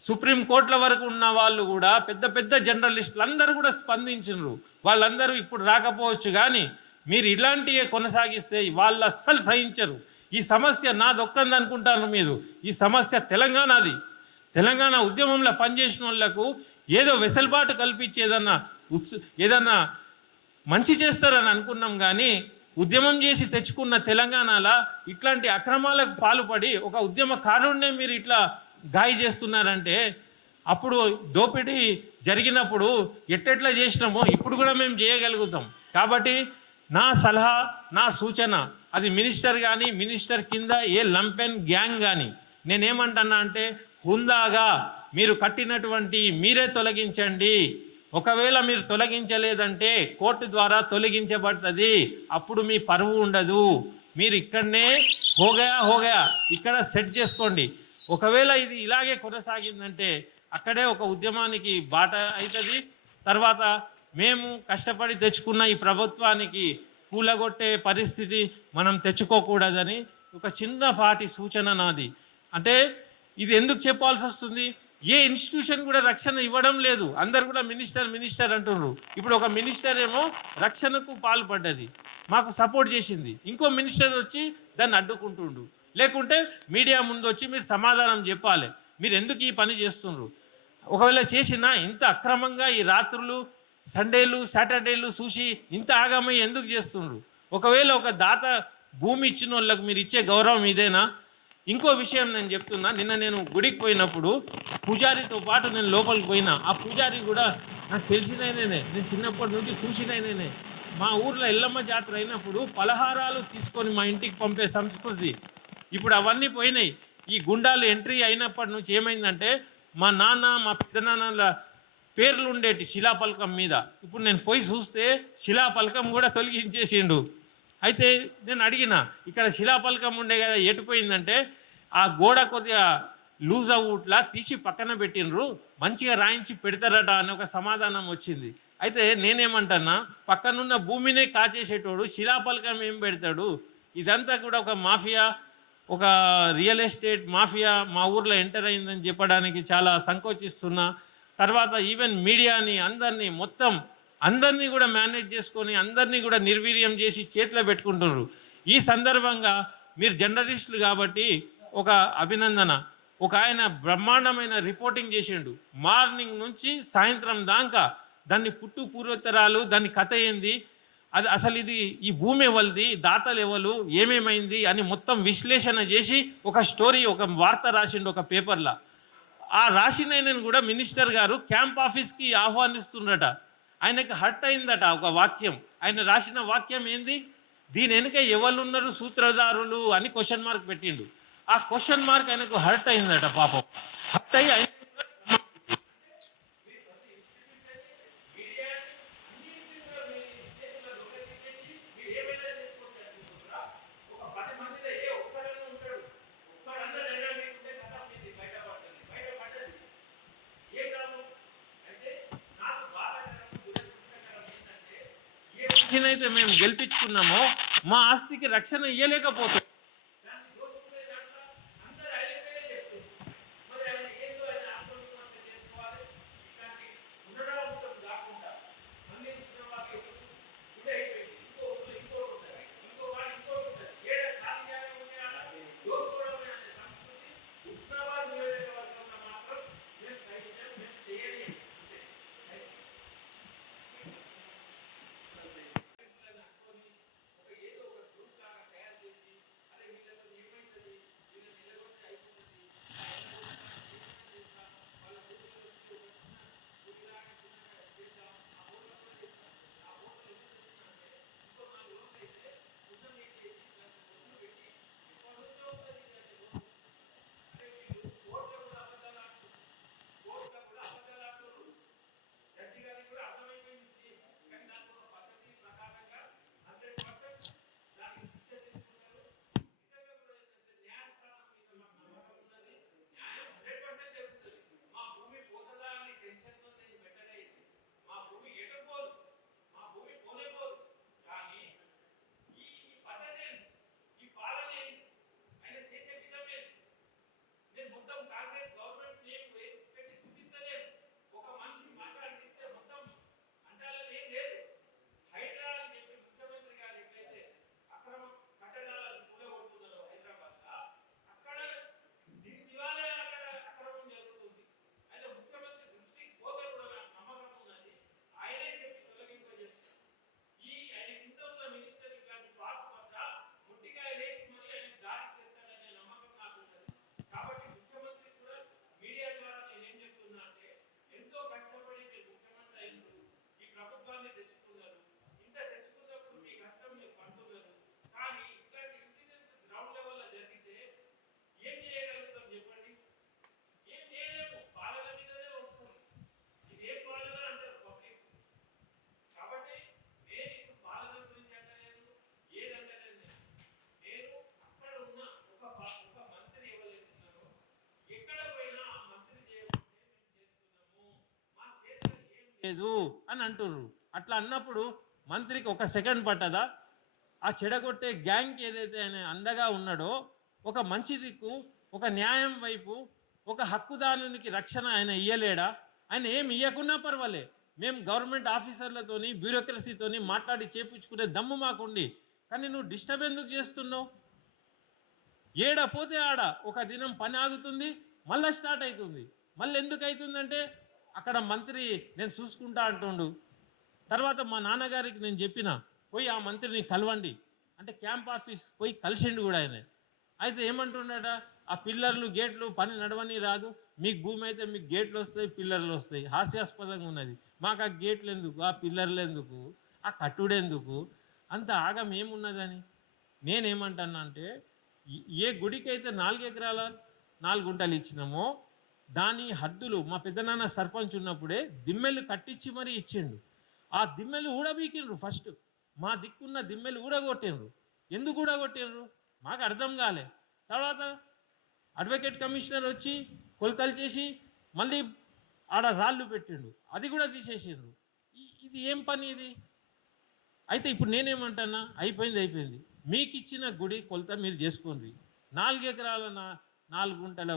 సుప్రీంకోర్టుల వరకు ఉన్న వాళ్ళు కూడా, పెద్ద పెద్ద జర్నలిస్టులు అందరూ కూడా స్పందించారు. వాళ్ళందరూ ఇప్పుడు రాకపోవచ్చు, కానీ మీరు ఇలాంటివే కొనసాగిస్తే వాళ్ళు అస్సలు సహించరు. ఈ సమస్య నాదొక్కంది అనుకుంటారు మీరు, ఈ సమస్య తెలంగాణది. తెలంగాణ ఉద్యమంలో పనిచేసిన వాళ్లకు ఏదో వెసులుబాటు కల్పించి ఏదన్నా మంచి చేస్తారని అనుకున్నాం, కానీ ఉద్యమం చేసి తెచ్చుకున్న తెలంగాణలో ఇట్లాంటి అక్రమాలకు పాల్పడి ఒక ఉద్యమకారుడినే మీరు ఇట్లా గాయ చేస్తున్నారంటే, అప్పుడు దోపిడీ జరిగినప్పుడు ఎట్టెట్లా చేసినామో ఇప్పుడు కూడా మేము చేయగలుగుతాం. కాబట్టి నా సలహా, నా సూచన, అది మినిస్టర్ కానీ, మినిస్టర్ కింద ఏ లంపెన్ గ్యాంగ్ కానీ, నేనేమంటున్నా అంటే హుందాగా మీరు కట్టినటువంటి మీరే తొలగించండి. ఒకవేళ మీరు తొలగించలేదంటే కోర్టు ద్వారా తొలగించబడుతుంది, అప్పుడు మీ పరువు ఉండదు. మీరు ఇక్కడనే హోగయా ఇక్కడ సెట్ చేసుకోండి. ఒకవేళ ఇది ఇలాగే కొనసాగిందంటే అక్కడే ఒక ఉద్యమానికి బాట అవుతుంది. తర్వాత మేము కష్టపడి తెచ్చుకున్న ఈ ప్రభుత్వానికి కూలగొట్టే పరిస్థితి మనం తెచ్చుకోకూడదని ఒక చిన్నపాటి సూచన నాది. అంటే ఇది ఎందుకు చెప్పాల్సి వస్తుంది, ఏ ఇన్స్టిట్యూషన్ కూడా రక్షణ ఇవ్వడం లేదు, అందరు కూడా మినిస్టర్ అంటున్నారు. ఇప్పుడు ఒక మినిస్టర్ ఏమో రక్షణకు పాల్పడ్డది, మాకు సపోర్ట్ చేసింది, ఇంకో మినిస్టర్ వచ్చి దాన్ని అడ్డుకుంటుండు. లేకుంటే మీడియా ముందు వచ్చి మీరు సమాధానం చెప్పాలి, మీరు ఎందుకు ఈ పని చేస్తున్నారు. ఒకవేళ చేసినా ఇంత అక్రమంగా ఈ రాత్రులు, సండేలు, సాటర్డేలు చూసి ఇంత ఆగమై ఎందుకు చేస్తున్నారు. ఒకవేళ ఒక దాత భూమి ఇచ్చిన వాళ్ళకు మీరు ఇచ్చే గౌరవం ఇదేనా? ఇంకో విషయం నేను చెప్తున్నా, నిన్న నేను గుడికి పోయినప్పుడు పూజారితో పాటు నేను లోపలికి పోయినా. ఆ పూజారి కూడా నాకు తెలిసినైనే, నేను చిన్నప్పటి నుంచి చూసినైనే. మా ఊర్లో ఎల్లమ్మ జాతర అయినప్పుడు పలహారాలు తీసుకొని మా ఇంటికి పంపే సంస్కృతి ఇప్పుడు అవన్నీ పోయినాయి. ఈ గుండాలు ఎంట్రీ అయినప్పటి నుంచి ఏమైందంటే, మా నాన్న, మా పెద్దనాన్నల పేర్లు ఉండేటి శిలాపలకం మీద, ఇప్పుడు నేను పోయి చూస్తే శిలాపలకం కూడా తొలగించేసిండు. అయితే నేను అడిగిన, ఇక్కడ శిలాపలకం ఉండే కదా ఎటుపోయిందంటే, ఆ గోడ కొద్దిగా లూజ్ అవుట్లా తీసి పక్కన పెట్టినరు, మంచిగా రాయించి పెడతారట అని ఒక సమాధానం వచ్చింది. అయితే నేనేమంటున్నా, పక్కనున్న భూమినే కాచేసేటోడు శిలాపలకం ఏం పెడతాడు? ఇదంతా కూడా ఒక మాఫియా, ఒక రియల్ ఎస్టేట్ మాఫియా మా ఊర్లో ఎంటర్ అయిందని చెప్పడానికి చాలా సంకోచిస్తున్నా. తర్వాత ఈవెన్ మీడియాని అందరినీ కూడా మేనేజ్ చేసుకొని అందరినీ కూడా నిర్వీర్యం చేసి చేతిలో పెట్టుకుంటున్నారు. ఈ సందర్భంగా మీరు జర్నలిస్టులు కాబట్టి ఒక అభినందన. ఒక ఆయన బ్రహ్మాండమైన రిపోర్టింగ్ చేసిండు, మార్నింగ్ నుంచి సాయంత్రం దాకా దాన్ని పుట్టు పూర్వోత్తరాలు, దాని కథ ఏంది, అది అసలు ఈ భూమి ఎవరిది, దాతలు ఎవరు, ఏమేమైంది అని మొత్తం విశ్లేషణ చేసి ఒక స్టోరీ, ఒక వార్త రాసిండు ఒక పేపర్లో. ఆ రాసిన కూడా మినిస్టర్ గారు క్యాంప్ ఆఫీస్కి ఆహ్వానిస్తుండట. ఆయనకు హర్ట్ అయిందట ఒక వాక్యం. ఆయన రాసిన వాక్యం ఏంది, దీని వెనుక ఎవరు ఉన్నారు సూత్రధారులు అని క్వశ్చన్ మార్క్ పెట్టిండు. ఆ క్వశ్చన్ మార్క్ ఆయనకు హర్ట్ అయిందట పాపం. హర్ట్ అయ్యి ఆయన అయితే మేము గెలిపించుకున్నామో మా ఆస్తికి రక్షణ ఇవ్వలేకపోతాం. లేదు అని అంటుర్రు. అట్లా అన్నప్పుడు మంత్రికి ఒక సెకండ్ పట్టదా? ఆ చెడగొట్టే గ్యాంగ్కి ఏదైతే ఆయన అండగా ఉన్నాడో ఒక మంచి దిక్కు, ఒక న్యాయం వైపు, ఒక హక్కుదారునికి రక్షణ ఆయన ఇయ్యలేడా? ఆయన ఏం ఇయ్యకున్నా పర్వాలే, మేము గవర్నమెంట్ ఆఫీసర్లతోని బ్యూరోక్రసీతోని మాట్లాడి చేపించుకునే దమ్ము మాకుండి, కానీ నువ్వు డిస్టర్బ్ ఎందుకు చేస్తున్నావు? ఏడ పోతే ఆడ ఒక దినం పని ఆగుతుంది, మళ్ళీ స్టార్ట్ అవుతుంది. మళ్ళీ ఎందుకు అవుతుందంటే అక్కడ మంత్రి నేను చూసుకుంటా అంటుండు. తర్వాత మా నాన్నగారికి నేను చెప్పిన, పోయి ఆ మంత్రిని కలవండి అంటే క్యాంప్ ఆఫీస్ పోయి కలిసిండు కూడా ఆయన. అయితే ఏమంటున్నాడ, ఆ పిల్లర్లు గేట్లు పని నడవని రాదు, మీకు భూమి అయితే మీకు గేట్లు వస్తాయి, పిల్లర్లు వస్తాయి. హాస్యాస్పదంగా ఉన్నది. మాకు ఆ గేట్లు ఎందుకు, ఆ పిల్లర్లు ఎందుకు, ఆ కట్టుడెందుకు, అంత ఆగం ఏమున్నదని. నేనేమంటాను అంటే, ఏ గుడికి అయితే 4 ఎకరాల 4 గుంటలు ఇచ్చినామో దాని హద్దులు మా పెద్దనాన్న సర్పంచ్ ఉన్నప్పుడే దిమ్మెలు కట్టించి మరీ ఇచ్చిండు. ఆ దిమ్మెలు ఊడబీకిండ్రు. ఫస్ట్ మా దిక్కున్న దిమ్మెలు ఊడగొట్టిండ్రు. ఎందుకు ఊడగొట్టిండ్రు మాకు అర్థం కాలే. తర్వాత అడ్వకేట్ కమిషనర్ వచ్చి కొలతలు చేసి మళ్ళీ ఆడ రాళ్ళు పెట్టిండు, అది కూడా తీసేసిండ్రు. ఇది ఏం పని ఇది? అయితే ఇప్పుడు నేనేమంటున్నా, అయిపోయింది. మీకు ఇచ్చిన గుడి కొలత మీరు చేసుకోండి. 4 ఎకరాల 4 గుంటల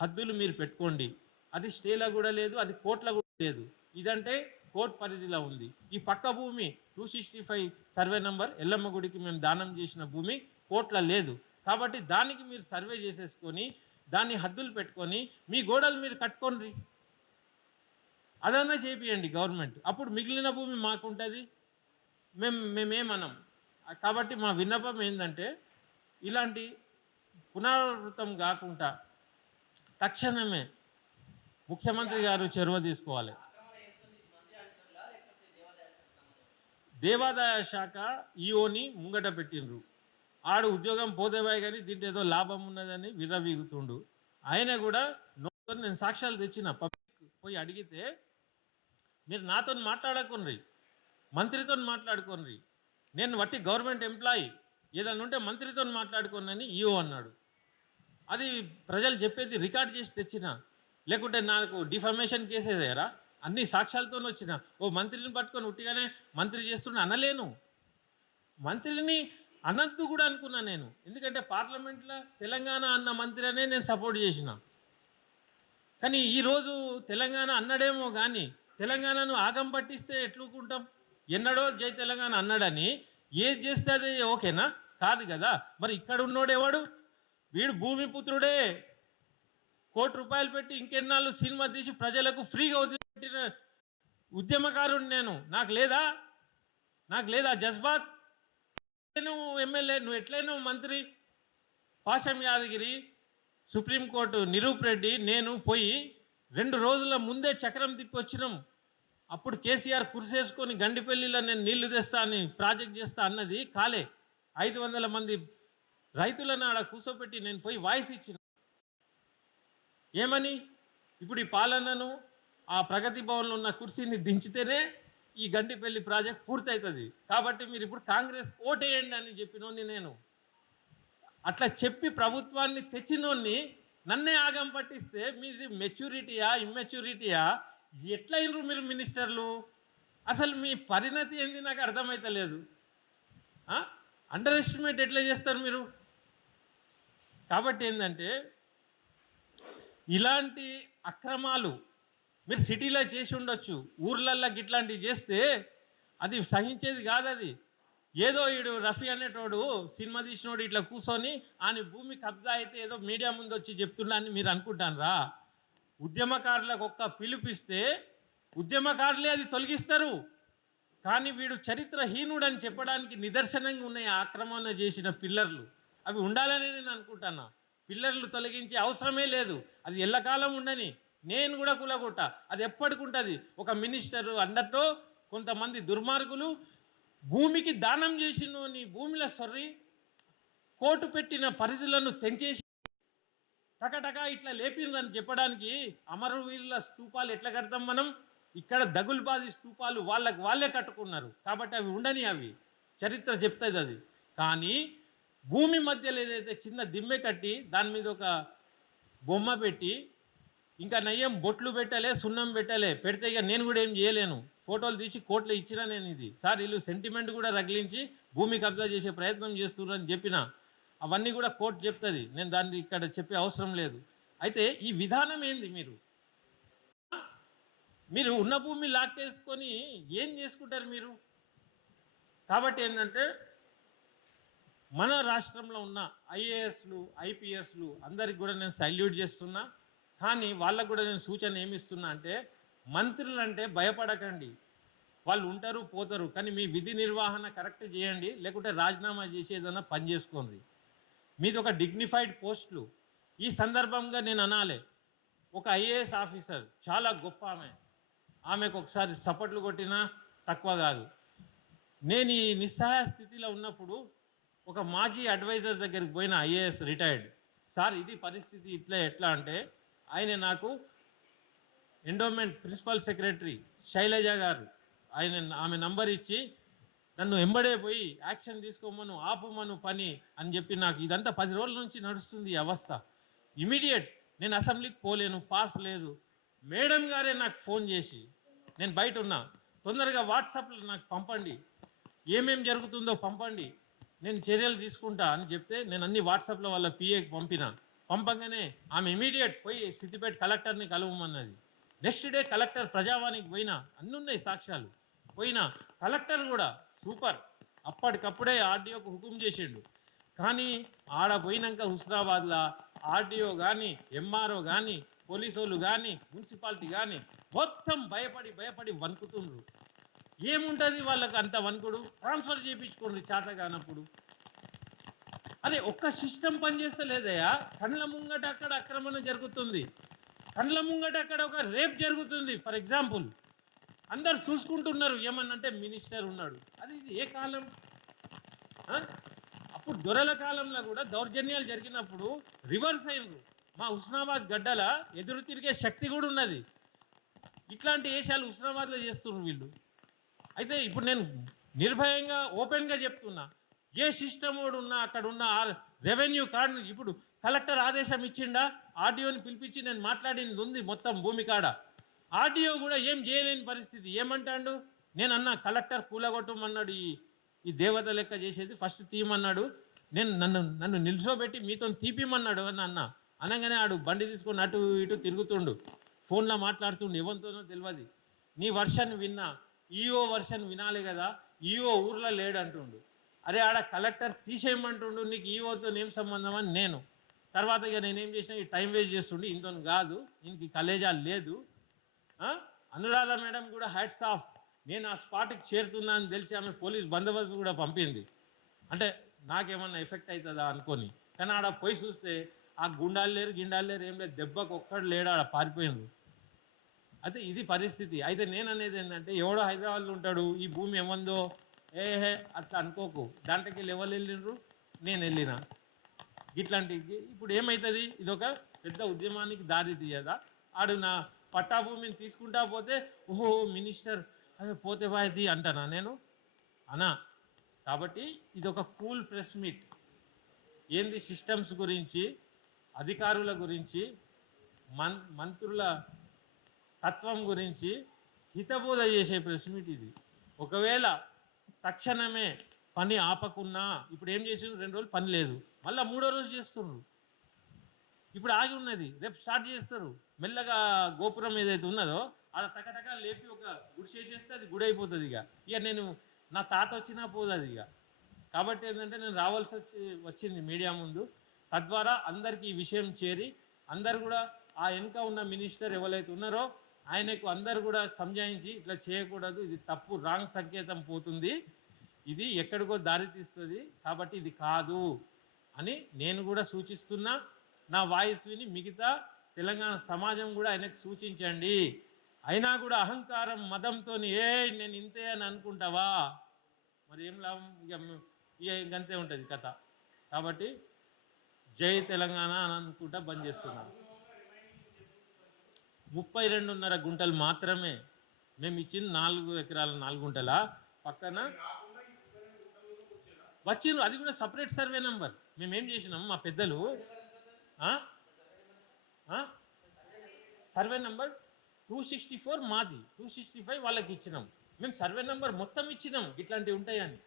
హద్దులు మీరు పెట్టుకోండి. అది స్టేలో కూడా లేదు, అది కోట్ల కూడా లేదు. ఇదంటే కోర్టు పరిధిలో ఉంది. ఈ పక్క భూమి 265 సర్వే నంబర్ ఎల్లమ్మ గుడికి మేము దానం చేసిన భూమి కోట్ల లేదు. కాబట్టి దానికి మీరు సర్వే చేసేసుకొని దాన్ని హద్దులు పెట్టుకొని మీ గోడలు మీరు కట్టుకోండి. అదన్నా చేపియండి గవర్నమెంట్. అప్పుడు మిగిలిన భూమి మాకుంటుంది, మేమేమనం. కాబట్టి మా విన్నపం ఏంటంటే, ఇలాంటి పునరావృతం కాకుండా తక్షణమే ముఖ్యమంత్రి గారు చొరవ తీసుకోవాలి. దేవాదాయ శాఖ ఈఓని ముంగట పెట్టిండ్రు. ఆడు ఉద్యోగం పోతేవాయి కానీ దీంట్లో ఏదో లాభం ఉన్నదని విర్రవీగుతుండు. ఆయన కూడా నేను సాక్ష్యాలు తెచ్చిన, పబ్లిక్ పోయి అడిగితే మీరు నాతో మాట్లాడకుర్రి, మంత్రితో మాట్లాడుకోండి, నేను వట్టి గవర్నమెంట్ ఎంప్లాయీ, ఏదైనా ఉంటే మంత్రితో మాట్లాడుకోనని ఈఓ అన్నాడు. అది ప్రజలు చెప్పేది రికార్డ్ చేసి తెచ్చిన, లేకుంటే నాకు డిఫమేషన్ కేసేదేరా? అన్ని సాక్ష్యాలతో వచ్చిన. ఓ మంత్రిని పట్టుకొని ఉట్టిగానే మంత్రి చేస్తున్నా అనలేను. మంత్రిని అన్నద్దు కూడా అనుకున్నా నేను, ఎందుకంటే పార్లమెంట్లో తెలంగాణ అన్న మంత్రి అనే నేను సపోర్ట్ చేసిన. కానీ ఈరోజు తెలంగాణ అన్నాడేమో కానీ తెలంగాణను ఆగం పట్టిస్తే ఎట్లుకుంటాం? ఎన్నడో జై తెలంగాణ అన్నాడని ఏది చేస్తే అది ఓకేనా? కాదు కదా. మరి ఇక్కడ ఉన్నోడెవాడు? వీడు భూమిపుత్రుడే. ₹1 పెట్టి ఇంకెన్నాళ్ళు సినిమా తీసి ప్రజలకు ఫ్రీగా వదిలిపెట్టిన ఉద్యమకారుడు నేను. నాకు లేదా జజ్బాత్? నువ్వు ఎమ్మెల్యే, నువ్వు ఎట్లయినా మంత్రి. పాషం యాదగిరి, సుప్రీంకోర్టు నిరూప్ రెడ్డి, నేను పోయి 2 రోజుల ముందే చక్రం తిప్పి వచ్చినాం. అప్పుడు కేసీఆర్ కుర్సేసుకొని గండిపల్లిలో నేను నీళ్లు తెస్తా అని ప్రాజెక్ట్ చేస్తా అన్నది కాలే. 500 మంది రైతులను ఆడ కూర్చోపెట్టి నేను పోయి వాయిస్ ఇచ్చిన. ఏమని? ఇప్పుడు ఈ పాలనను ఆ ప్రగతి భవన్లో ఉన్న కుర్చీని దించితేనే ఈ గండిపల్లి ప్రాజెక్ట్ పూర్తవుతుంది. కాబట్టి మీరు ఇప్పుడు కాంగ్రెస్ ఓటేయండి అని చెప్పినోని నేను. అట్లా చెప్పి ప్రభుత్వాన్ని తెచ్చినోన్ని నన్నే ఆగం పట్టిస్తే మీరు మెచ్యూరిటీయా ఇమ్మెచ్యూరిటీయా? ఎట్లయినరు మీరు మినిస్టర్లు? అసలు మీ పరిణతి ఏంది నాకు అర్థమవుతలేదు. అండర్ ఎస్టిమేట్ ఎట్లా చేస్తారు మీరు? కాబట్టి ఏంటంటే, ఇలాంటి అక్రమాలు మీరు సిటీలో చేసి ఉండొచ్చు, ఊర్లల్లో ఇట్లాంటివి చేస్తే అది సహించేది కాదు. అది ఏదో ఈడు రఫీ అనేటోడు సినిమా తీసినోడు ఇట్లా కూర్చొని ఆయన భూమి కబ్జా అయితే ఏదో మీడియా ముందు వచ్చి చెప్తున్నా అని మీరు అనుకుంటానరా? ఉద్యమకారులకు ఒక్క పిలుపిస్తే ఉద్యమకారులే అది తొలగిస్తారు. కానీ వీడు చరిత్రహీనుడని చెప్పడానికి నిదర్శనంగా ఉన్నాయి ఆక్రమణ చేసిన పిల్లర్లు. అవి ఉండాలని నేను అనుకుంటున్నా. పిల్లర్లు తొలగించే అవసరమే లేదు, అది ఎల్లకాలం ఉండని. నేను కూడా కులగొట్ట, అది ఎప్పటికి ఉంటుంది. ఒక మినిస్టరు అండతో కొంతమంది దుర్మార్గులు భూమికి దానం చేసిన నీ భూమిలో సొర్రి కోర్టు పెట్టిన పరిధులను తెంచేసి టకటక ఇట్లా లేపిందని చెప్పడానికి అమరవీరుల స్తూపాలు ఎట్లా కడతాం మనం? ఇక్కడ దగుల్బాది స్తూపాలు వాళ్ళే కట్టుకున్నారు కాబట్టి అవి ఉండని, అవి చరిత్ర చెప్తుంది అది. కానీ భూమి మధ్యలో ఏదైతే చిన్న దిమ్మె కట్టి దాని మీద ఒక బొమ్మ పెట్టి, ఇంకా నయ్యం బొట్లు పెట్టలే, సున్నం పెట్టలే, పెడితే ఇక నేను కూడా ఏం చేయలేను. ఫోటోలు తీసి కోర్టులో ఇచ్చినా నేను ఇది సార్ వీళ్ళు సెంటిమెంట్ కూడా రగిలించి భూమి కబ్జా చేసే ప్రయత్నం చేస్తున్నారని చెప్పిన అవన్నీ కూడా కోర్టు చెప్తుంది, నేను దాన్ని ఇక్కడ చెప్పే అవసరం లేదు. అయితే ఈ విధానం ఏంది? మీరు ఉన్న భూమి లాక్కేసుకొని ఏం చేసుకుంటారు మీరు? కాబట్టి ఏంటంటే మన రాష్ట్రంలో ఉన్న ఐఏఎస్లు ఐపీఎస్లు అందరికి కూడా నేను సల్యూట్ చేస్తున్నా. కానీ వాళ్ళకు కూడా నేను సూచన ఏమిస్తున్నా అంటే, మంత్రులు అంటే భయపడకండి, వాళ్ళు ఉంటారు పోతారు, కానీ మీ విధి నిర్వహణ కరెక్ట్ చేయండి, లేకుంటే రాజీనామా చేసి ఏదైనా పని చేసుకోండి. మీది ఒక డిగ్నిఫైడ్ పోస్టులు. ఈ సందర్భంగా నేను అనాలి, ఒక ఐఏఎస్ ఆఫీసర్ చాలా గొప్ప ఆమెకు ఒకసారి సపోర్ట్లు కొట్టినా తక్కువ కాదు. నేను ఈ నిస్సహాయ స్థితిలో ఉన్నప్పుడు ఒక మాజీ అడ్వైజర్ దగ్గరికి పోయిన, ఐఏఎస్ రిటైర్డ్ సార్, ఇది పరిస్థితి ఎట్లా అంటే, ఆయన నాకు ఎండోమెంట్ ప్రిన్సిపల్ సెక్రటరీ శైలజ గారు ఆమె నంబర్ ఇచ్చి నన్ను ఎంబడే పోయి యాక్షన్ తీసుకోమను, ఆపుమను పని అని చెప్పి, నాకు ఇదంతా 10 రోజుల నుంచి నడుస్తుంది ఈ అవస్థ. ఇమీడియట్ నేను అసెంబ్లీకి పోలేను, పాస్ లేదు. మేడం గారే నాకు ఫోన్ చేసి, నేను బయట ఉన్నా, తొందరగా వాట్సాప్లో నాకు పంపండి, ఏమేం జరుగుతుందో పంపండి, నేను చర్యలు తీసుకుంటా అని చెప్తే, నేను అన్ని వాట్సాప్లో వాళ్ళ పిఏకి పంపంగానే ఆమె ఇమీడియట్ పోయి సిద్దిపేట కలెక్టర్ని కలవమన్నది. నెక్స్ట్ డే కలెక్టర్ ప్రజావానికి పోయినా, అన్నీ ఉన్నాయి సాక్ష్యాలు, పోయినా కలెక్టర్ కూడా సూపర్, అప్పటికప్పుడే ఆర్డీఓకు హుకుం చేసిండు. కానీ ఆడ పోయినాక హుస్నాబాద్లో ఆర్డీఓ కానీ, ఎంఆర్ఓ కానీ, పోలీసు వాళ్ళు కానీ, మున్సిపాలిటీ కానీ మొత్తం భయపడి వణుకుతుండ్రు. ఏముంటుంది వాళ్ళకి అంత వణుకుడు? ట్రాన్స్ఫర్ చేయించుకోండి చేత కానప్పుడు. అదే ఒక్క సిస్టమ్ పనిచేస్తే లేదయా, కండ్ల ముంగట అక్కడ ఆక్రమణ జరుగుతుంది, కండ్ల ముంగట అక్కడ ఒక రేప్ జరుగుతుంది. ఫర్ ఎగ్జాంపుల్ అందరు చూసుకుంటున్నారు, ఏమన్నంటే మినిస్టర్ ఉన్నాడు. ఇది ఏ కాలం? అప్పుడు దొరల కాలంలో కూడా దౌర్జన్యాలు జరిగినప్పుడు రివర్స్ అయినరు. మా హుస్నాబాద్ గడ్డల ఎదురు తిరిగే శక్తి కూడా ఉన్నది. ఇట్లాంటి వేషాలు హుస్నాబాద్లో చేస్తున్నారు వీళ్ళు. అయితే ఇప్పుడు నేను నిర్భయంగా ఓపెన్గా చెప్తున్నా, ఏ సిస్టమ్ వాడు ఉన్నా అక్కడ ఉన్న రెవెన్యూ కార్డు, ఇప్పుడు కలెక్టర్ ఆదేశం ఇచ్చిండా, ఆర్డీఓని పిలిపించి నేను మాట్లాడింది ఉంది మొత్తం భూమి కాడ. ఆర్డీఓ కూడా ఏం చేయలేని పరిస్థితి. ఏమంటాడు? నేను అన్నా కలెక్టర్ కూలగొట్టమన్నాడు, ఈ దేవత లెక్క చేసేది ఫస్ట్ తీయమన్నాడు, నేను నన్ను నిల్చోబెట్టి మీతో తీపిమన్నాడు అని అనగానే ఆడు బండి తీసుకొని అటు ఇటు తిరుగుతుండు, ఫోన్లో మాట్లాడుతుండు, ఎవరితోనో తెలియదు. నీ వర్షన్ విన్నా, ఈఓ వర్షన్ వినాలి కదా, ఈఓ ఊర్లో లేడంటుండు. అరే ఆడ కలెక్టర్ తీసేయమంటుండు, నీకు ఈఓతో ఏం సంబంధం అని నేను. తర్వాత ఇక నేనేం చేసినా, ఈ టైం వేస్ట్ చేస్తుండే, ఇంతో కాదు, ఇంక కలేజా లేదు. అనురాధ మేడం కూడా హ్యాట్స్ ఆఫ్, నేను ఆ స్పాట్కి చేరుతున్నా అని తెలిసి ఆమె పోలీస్ బందోబస్తు కూడా పంపింది. అంటే నాకేమన్నా ఎఫెక్ట్ అవుతుందా అనుకొని. కానీ ఆడ పోయి చూస్తే ఆ గుండాలు లేరు ఏం లేదు, దెబ్బకు ఒక్కడు లేడు, ఆడ పారిపోయింది. అయితే ఇది పరిస్థితి. అయితే నేను అనేది ఏంటంటే, ఎవడో హైదరాబాద్లో ఉంటాడు, ఈ భూమి ఏమందో అట్లా అనుకోకు, దాంట్లోకి ఎవరు వెళ్ళిండ్రు, నేను వెళ్ళిన. ఇట్లాంటి ఇప్పుడు ఏమవుతుంది, ఇదొక పెద్ద ఉద్యమానికి దారి తీయదా? ఆడు నా పట్టా భూమిని తీసుకుంటా పోతే, ఓహో మినిస్టర్ అదే పోతే బాయ్ది అంటానా నేను అనా? కాబట్టి ఇది ఒక కూల్ ప్రెస్ మీట్. ఏంది సిస్టమ్స్ గురించి, అధికారుల గురించి, మంత్రుల తత్వం గురించి హితబోధ చేసే ప్రెస్ మీట్ ఇది. ఒకవేళ తక్షణమే పని ఆపకున్నా, ఇప్పుడు ఏం చేసిండ్రు, 2 రోజులు పని లేదు, మళ్ళీ 3వ రోజు చేస్తున్నారు. ఇప్పుడు ఆగి ఉన్నది, రేపు స్టార్ట్ చేస్తారు. మెల్లగా గోపురం ఏదైతే ఉన్నదో ఆడ టకటక లేపి ఒక గుడి చేసేస్తే అది గుడి అయిపోతుంది. ఇక నేను నా తాత వచ్చినా పోదు అది. కాబట్టి ఏంటంటే నేను రావాల్సి వచ్చింది మీడియా ముందు, తద్వారా అందరికీ ఈ విషయం చేరి అందరు కూడా ఆ వెనుక ఉన్న మినిస్టర్ ఎవరైతే ఉన్నారో ఆయనకు అందరు కూడా సంజాయించి, ఇట్లా చేయకూడదు, ఇది తప్పు, రాంగ్ సంకేతం పోతుంది, ఇది ఎక్కడికో దారి తీస్తుంది, కాబట్టి ఇది కాదు అని నేను కూడా సూచిస్తున్నా. నా వాయిస్ విని మిగతా తెలంగాణ సమాజం కూడా ఆయనకు సూచించండి. అయినా కూడా అహంకారం మదంతో నేను ఇంతే అని అనుకుంటావా, మరి ఏం లాభం? ఇక ఇంకంతే ఉంటుంది కథ. కాబట్టి జై తెలంగాణ అని అనుకుంటా బంద్ చేస్తున్నాను. 32.5 గుంటలు మాత్రమే మేము ఇచ్చింది. 4 ఎకరాల 4 గుంటల పక్కన వచ్చిండ్రు, అది కూడా సపరేట్ సర్వే నెంబర్. మేమేం చేసినాం, మా పెద్దలు సర్వే నెంబర్ 264 మాది, 265 వాళ్ళకి ఇచ్చినాం. మేము సర్వే నెంబర్ మొత్తం ఇచ్చినాం ఇట్లాంటివి ఉంటాయని.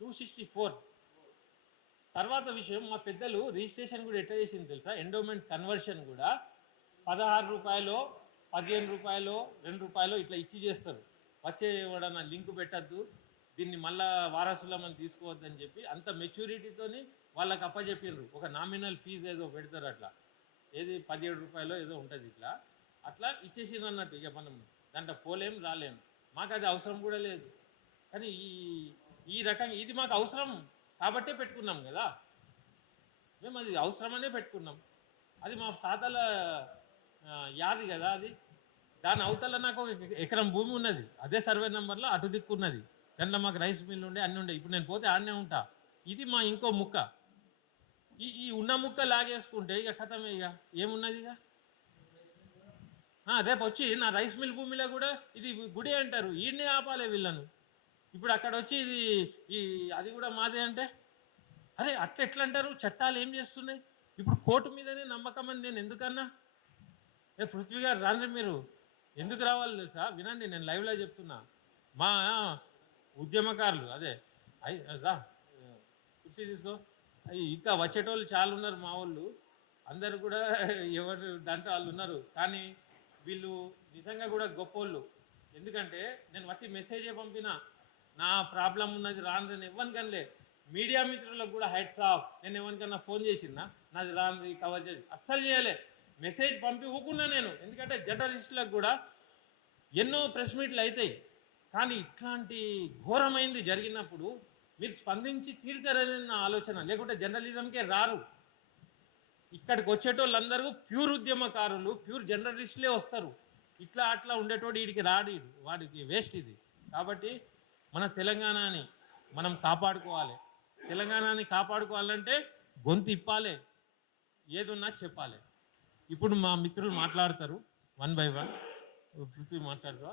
264. తర్వాత విషయం, మా పెద్దలు రిజిస్ట్రేషన్ కూడా ఎట్లా చేసింది తెలుసా? ఎండోమెంట్ కన్వర్షన్ కూడా 16 రూపాయలు, 15 రూపాయలు, 2 రూపాయలు ఇట్లా ఇచ్చి చేస్తారు. వచ్చే ఎవడన్నా లింక్ పెట్టద్దు, దీన్ని మళ్ళా వారసులమని తీసుకోవద్దని చెప్పి అంత మెచ్యూరిటీతోని వాళ్ళకి అప్పచెప్పిండ్రు. ఒక నామినల్ ఫీజు ఏదో పెడతారు అట్లా, ఏది 17 రూపాయలు ఏదో ఉంటుంది ఇట్లా, అట్లా ఇచ్చేసిండ్రు అన్నట్టు. ఇక మనం దాంట్లో పోలేం రాలేం, మాకు అది అవసరం కూడా లేదు. కానీ ఈ రకంగా ఇది మాకు అవసరం కాబట్టే పెట్టుకున్నాం కదా, మేము అది అవసరమనే పెట్టుకున్నాం. అది మా తాతల యాది కదా అది. దాని అవతల నాకు ఒక ఎకరం భూమి ఉన్నది, అదే సర్వే నెంబర్లో అటు దిక్కున్నది. దాంట్లో మాకు రైస్ మిల్ ఉండే అన్నీ ఉండే. ఇప్పుడు నేను పోతే ఆడనే ఉంటా. ఇది మా ఇంకో ముక్క. ఈ ఉన్న ముక్క లాగేసుకుంటే ఇక కథమే, ఇక ఏమున్నది ఇక. రేపు వచ్చి నా రైస్ మిల్ భూమిలో కూడా ఇది గుడి అంటారు, ఈడనే ఆపాలే వీళ్ళను. ఇప్పుడు అక్కడ వచ్చి ఇది అది కూడా మాదే అంటే, అరే అట్లా ఎట్లా అంటారు? చట్టాలు ఏం చేస్తున్నాయి? ఇప్పుడు కోర్టు మీదనే నమ్మకం అని నేను ఎందుకన్నా? పృథ్వీ గారు రాండి, మీరు ఎందుకు రావాలి తెలుసా? వినండి, నేను లైవ్లో చెప్తున్నా. మా ఉద్యమకారులు అదే రా కుర్చీ తీసుకో, ఇంకా వచ్చేటోళ్ళు చాలా ఉన్నారు మా వాళ్ళు, అందరు కూడా ఎవరు దాంట్లో వాళ్ళు ఉన్నారు. కానీ వీళ్ళు నిజంగా కూడా గొప్పోళ్ళు. ఎందుకంటే నేను వట్టి మెసేజే పంపిన, నా ప్రాబ్లం ఉన్నది రాను ఎవరికనలే. మీడియా మిత్రులకు కూడా హెడ్స్ ఆఫ్. నేను ఎవరికన్నా ఫోన్ చేసిందా నాది రాను కవర్ చేసి? అస్సలు చేయలే. మెసేజ్ పంపి ఊకున్నా నేను. ఎందుకంటే జర్నలిస్టులకు కూడా ఎన్నో ప్రెస్ మీట్లు అవుతాయి, కానీ ఇట్లాంటి ఘోరమైంది జరిగినప్పుడు మీరు స్పందించి తీరుతారని నా ఆలోచన. లేకుంటే జర్నలిజంకే రారు. ఇక్కడికి వచ్చేటోళ్ళందరూ ప్యూర్ ఉద్యమకారులు, ప్యూర్ జర్నలిస్టులే వస్తారు. ఇట్లా అట్లా ఉండేటోడు వీడికి రాడు, వాడికి వేస్ట్ ఇది. కాబట్టి మన తెలంగాణని మనం కాపాడుకోవాలి. తెలంగాణని కాపాడుకోవాలంటే గొంతు ఇప్పాలి, ఏదున్నా చెప్పాలి. ఇప్పుడు మా మిత్రులు మాట్లాడతారు 1 by 1. పృథ్వీ మాట్లాడుతా.